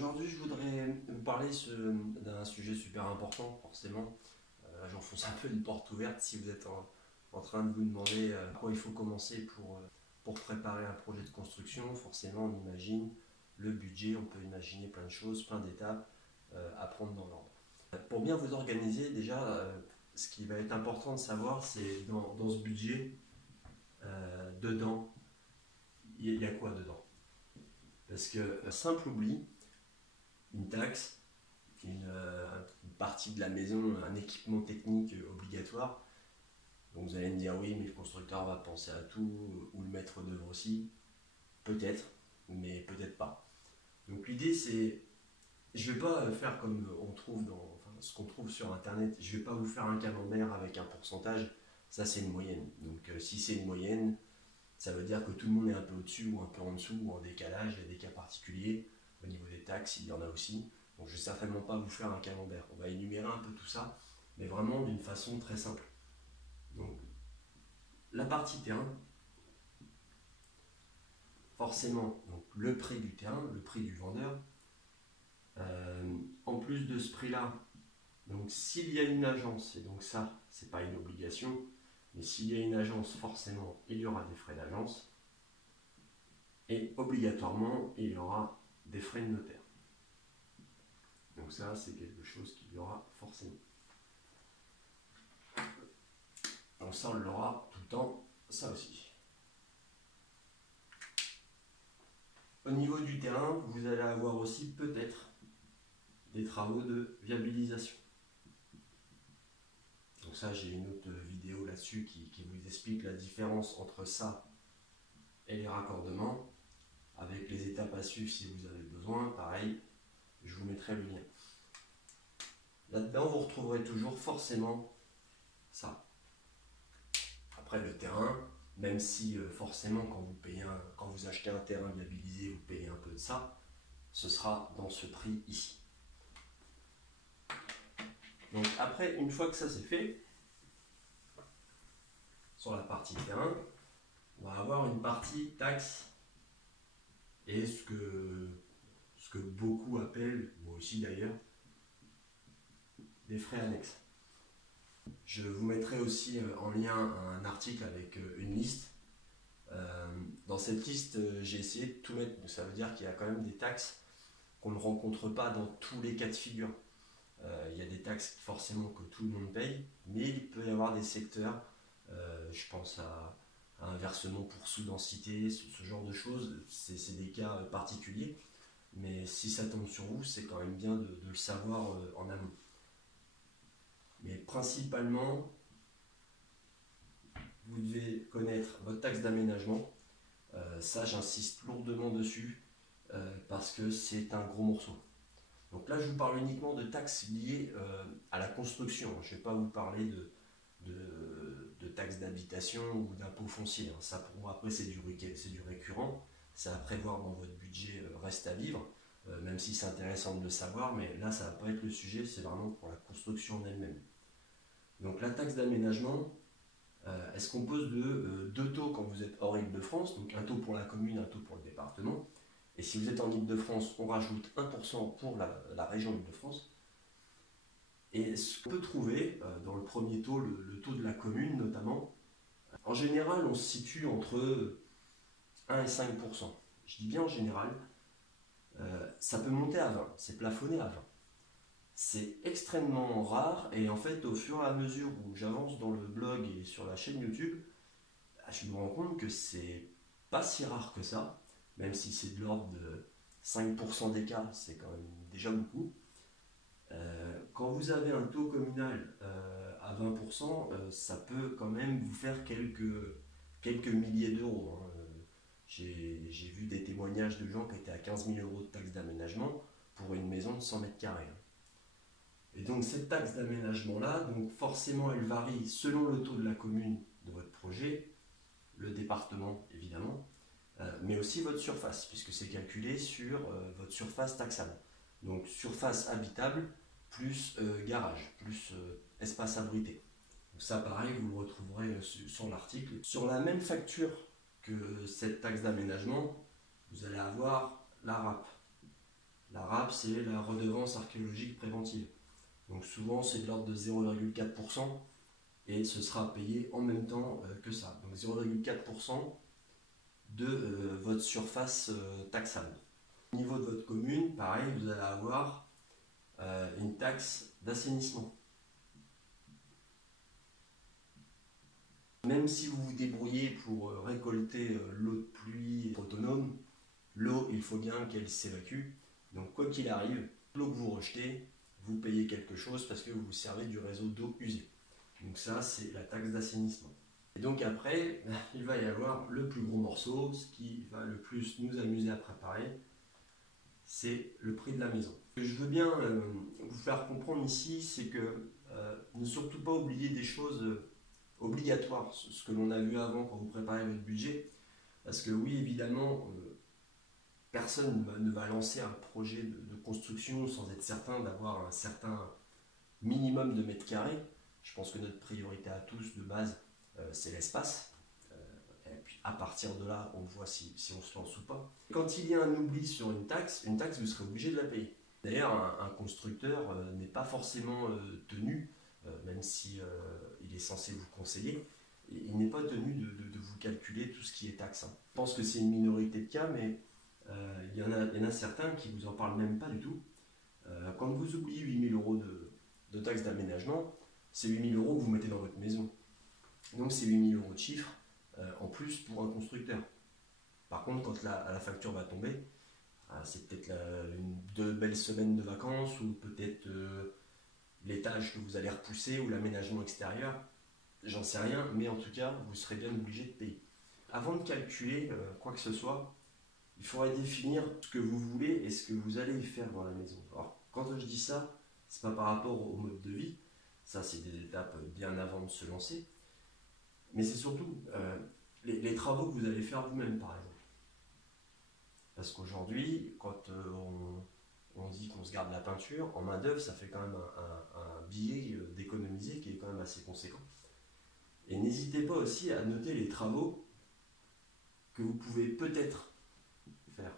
Aujourd'hui, je voudrais vous parler d'un sujet super important, forcément. J'enfonce un peu une porte ouverte si vous êtes en train de vous demander quoi il faut commencer pour préparer un projet de construction. Forcément, on imagine le budget, on peut imaginer plein de choses, plein d'étapes à prendre dans l'ordre. Pour bien vous organiser, déjà, ce qui va être important de savoir, c'est dans ce budget, dedans, il y a quoi dedans? Parce que simple oubli, une taxe, une partie de la maison, un équipement technique obligatoire. Donc vous allez me dire oui, mais le constructeur va penser à tout, ou le maître d'œuvre aussi. Peut-être, mais peut-être pas. Donc l'idée c'est, je vais pas faire comme on trouve ce qu'on trouve sur internet. Je vais pas vous faire un camembert avec un pourcentage. Ça c'est une moyenne. Donc si c'est une moyenne, ça veut dire que tout le monde est un peu au-dessus ou un peu en dessous ou en décalage. Il y a des cas particuliers. Au niveau des taxes, il y en a aussi. Donc je ne vais certainement pas vous faire un camembert. On va énumérer un peu tout ça, mais vraiment d'une façon très simple. Donc la partie terrain, forcément, donc, le prix du terrain, le prix du vendeur. En plus de ce prix-là, donc s'il y a une agence, et donc ça, c'est pas une obligation, mais s'il y a une agence, forcément, il y aura des frais d'agence. Et obligatoirement, il y aura des frais de notaire. Donc ça, c'est quelque chose qu'il y aura forcément. Donc ça, on l'aura tout le temps, ça aussi. Au niveau du terrain, vous allez avoir aussi peut-être des travaux de viabilisation. Donc ça, j'ai une autre vidéo là-dessus qui vous explique la différence entre ça et les raccordements, avec les étapes à suivre si vous avez besoin. Pareil, je vous mettrai le lien. Là-dedans, vous retrouverez toujours forcément ça. Après, le terrain, même si forcément quand vous achetez un terrain viabilisé, vous payez un peu de ça, ce sera dans ce prix ici. Donc après, une fois que ça c'est fait, sur la partie terrain, on va avoir une partie taxe et ce que beaucoup appellent, moi aussi d'ailleurs, des frais annexes. Je vous mettrai aussi en lien un article avec une liste. Dans cette liste, j'ai essayé de tout mettre. Ça veut dire qu'il y a quand même des taxes qu'on ne rencontre pas dans tous les cas de figure. Il y a des taxes forcément que tout le monde paye, mais il peut y avoir des secteurs, je pense à un versement pour sous-densité, ce genre de choses, c'est des cas particuliers, mais si ça tombe sur vous, c'est quand même bien de le savoir en amont. Mais principalement, vous devez connaître votre taxe d'aménagement. Ça, j'insiste lourdement dessus parce que c'est un gros morceau. Donc là, je vous parle uniquement de taxes liées à la construction. Je ne vais pas vous parler de taxes d'habitation ou d'impôts fonciers. Ça, pour moi, après, c'est du récurrent. C'est à prévoir dans votre budget reste à vivre, même si c'est intéressant de le savoir. Mais là, ça ne va pas être le sujet. C'est vraiment pour la construction en elle-même. Donc la taxe d'aménagement, elle se compose de deux taux quand vous êtes hors Île-de-France. Donc un taux pour la commune, un taux pour le département. Et si vous êtes en Île-de-France, on rajoute 1% pour la région Île-de-France. Et ce qu'on peut trouver dans le premier taux, le taux de la commune notamment, en général, on se situe entre 1 et 5%. Je dis bien en général, ça peut monter à 20, c'est plafonné à 20. C'est extrêmement rare et en fait, au fur et à mesure où j'avance dans le blog et sur la chaîne YouTube, je me rends compte que c'est pas si rare que ça. Même si c'est de l'ordre de 5% des cas, c'est quand même déjà beaucoup. Quand vous avez un taux communal à 20%, ça peut quand même vous faire quelques milliers d'euros. J'ai vu des témoignages de gens qui étaient à 15 000 euros de taxe d'aménagement pour une maison de 100 mètres carrés. Et donc cette taxe d'aménagement-là, donc forcément elle varie selon le taux de la commune de votre projet, le département évidemment, mais aussi votre surface, puisque c'est calculé sur votre surface taxable. Donc surface habitable plus garage, plus espace abrité. Donc ça pareil, vous le retrouverez sur l'article. Sur la même facture que cette taxe d'aménagement, vous allez avoir la RAP. La RAP, c'est la redevance archéologique préventive. Donc souvent, c'est de l'ordre de 0,4% et ce sera payé en même temps que ça. Donc 0,4% de votre surface taxable. Au niveau de votre commune, pareil, vous allez avoir une taxe d'assainissement. Même si vous vous débrouillez pour récolter l'eau de pluie autonome, l'eau, il faut bien qu'elle s'évacue. Donc quoi qu'il arrive, l'eau que vous rejetez, vous payez quelque chose parce que vous vous servez du réseau d'eau usée. Donc ça, c'est la taxe d'assainissement. Et donc après, il va y avoir le plus gros morceau, ce qui va le plus nous amuser à préparer, c'est le prix de la maison. Ce que je veux bien vous faire comprendre ici, c'est que ne surtout pas oublier des choses obligatoires, ce que l'on a vu avant quand vous préparez votre budget, parce que oui, évidemment, personne ne va lancer un projet de construction sans être certain d'avoir un certain minimum de mètres carrés. Je pense que notre priorité à tous, de base, c'est l'espace. Et puis à partir de là, on voit si on se lance ou pas. Quand il y a un oubli sur une taxe, vous serez obligé de la payer. D'ailleurs, un constructeur n'est pas forcément tenu, même si il est censé vous conseiller, il n'est pas tenu de vous calculer tout ce qui est taxe. Je pense que c'est une minorité de cas, mais il y en a certains qui ne vous en parlent même pas du tout. Quand vous oubliez 8 000 € de taxes d'aménagement, c'est 8 000 € que vous mettez dans votre maison. Donc c'est 8 000 € de chiffre en plus pour un constructeur. Par contre, quand la facture va tomber, c'est peut-être 2 belles semaines de vacances ou peut-être l'étage que vous allez repousser ou l'aménagement extérieur. J'en sais rien, mais en tout cas, vous serez bien obligé de payer. Avant de calculer quoi que ce soit, il faudrait définir ce que vous voulez et ce que vous allez y faire dans la maison. Alors, quand je dis ça, c'est pas par rapport au mode de vie, ça c'est des étapes bien avant de se lancer, mais c'est surtout les travaux que vous allez faire vous-même, par exemple. Parce qu'aujourd'hui, quand on dit qu'on se garde la peinture, en main-d'œuvre, ça fait quand même un billet d'économiser qui est quand même assez conséquent. Et n'hésitez pas aussi à noter les travaux que vous pouvez peut-être faire.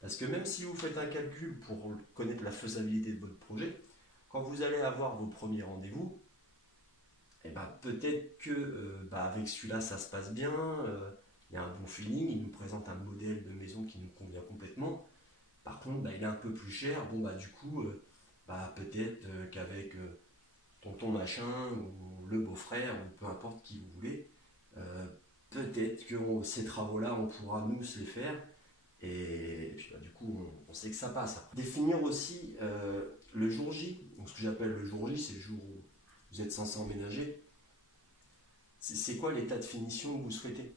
Parce que même si vous faites un calcul pour connaître la faisabilité de votre projet, quand vous allez avoir vos premiers rendez-vous, eh ben, peut-être que avec celui-là ça se passe bien, il y a un bon feeling, il nous présente un modèle de maison qui nous convient complètement. Par contre, il est un peu plus cher. Bon, du coup, peut-être qu'avec tonton machin ou le beau-frère ou peu importe qui vous voulez, peut-être que ces travaux-là, on pourra nous se les faire. Et puis du coup, on sait que ça passe. Définir aussi le jour J. Donc, ce que j'appelle le jour J, c'est le jour où vous êtes censé emménager. C'est quoi l'état de finition que vous souhaitez?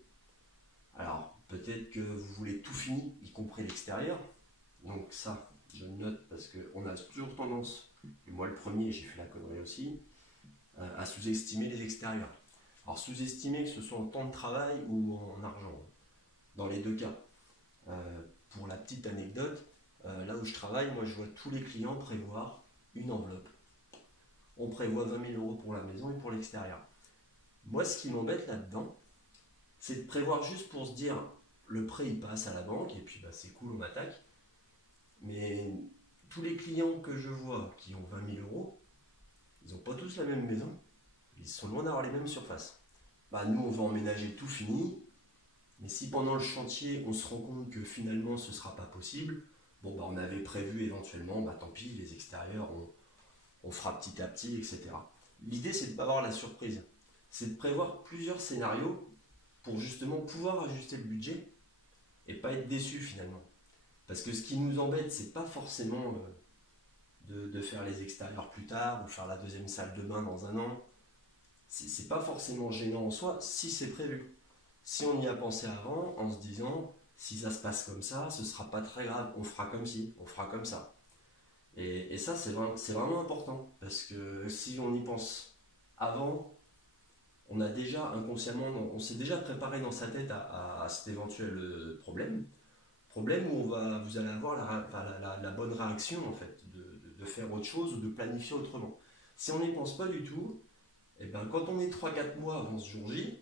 Alors, peut-être que vous voulez tout fini, y compris l'extérieur. Donc ça, je le note parce qu'on a toujours tendance, et moi le premier, j'ai fait la connerie aussi, à sous-estimer les extérieurs. Alors sous-estimer que ce soit en temps de travail ou en argent, dans les deux cas. Pour la petite anecdote, là où je travaille, moi je vois tous les clients prévoir une enveloppe. On prévoit 20 000 € pour la maison et pour l'extérieur. Moi, ce qui m'embête là-dedans, c'est de prévoir juste pour se dire, le prêt il passe à la banque et puis c'est cool, on attaque. Mais tous les clients que je vois qui ont 20 000 €, ils n'ont pas tous la même maison, ils sont loin d'avoir les mêmes surfaces. Nous, on va emménager tout fini, mais si pendant le chantier, on se rend compte que finalement ce ne sera pas possible, on avait prévu éventuellement, tant pis, les extérieurs, on fera petit à petit, etc. L'idée, c'est de ne pas avoir la surprise. C'est de prévoir plusieurs scénarios pour justement pouvoir ajuster le budget et pas être déçu finalement. Parce que ce qui nous embête, c'est pas forcément de faire les extérieurs plus tard ou faire la deuxième salle de bain dans un an. C'est pas forcément gênant en soi si c'est prévu. Si on y a pensé avant en se disant si ça se passe comme ça, ce sera pas très grave, on fera comme ci, on fera comme ça. Et ça, c'est vraiment important parce que si on y pense avant, on a déjà inconsciemment, on s'est déjà préparé dans sa tête à cet éventuel problème où vous allez avoir la bonne réaction en fait, de faire autre chose ou de planifier autrement. Si on n'y pense pas du tout, quand on est 3-4 mois avant ce jour J,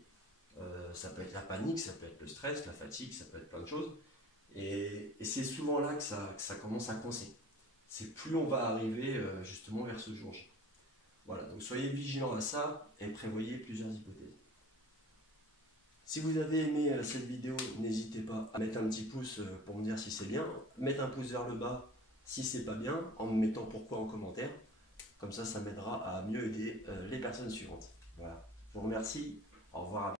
ça peut être la panique, ça peut être le stress, la fatigue, ça peut être plein de choses. Et c'est souvent là que ça commence à coincer. C'est plus on va arriver justement vers ce jour J. Voilà, donc soyez vigilants à ça et prévoyez plusieurs hypothèses. Si vous avez aimé cette vidéo, n'hésitez pas à mettre un petit pouce pour me dire si c'est bien, mettre un pouce vers le bas si c'est pas bien, en me mettant pourquoi en commentaire. Comme ça m'aidera à mieux aider les personnes suivantes. Voilà, je vous remercie, au revoir à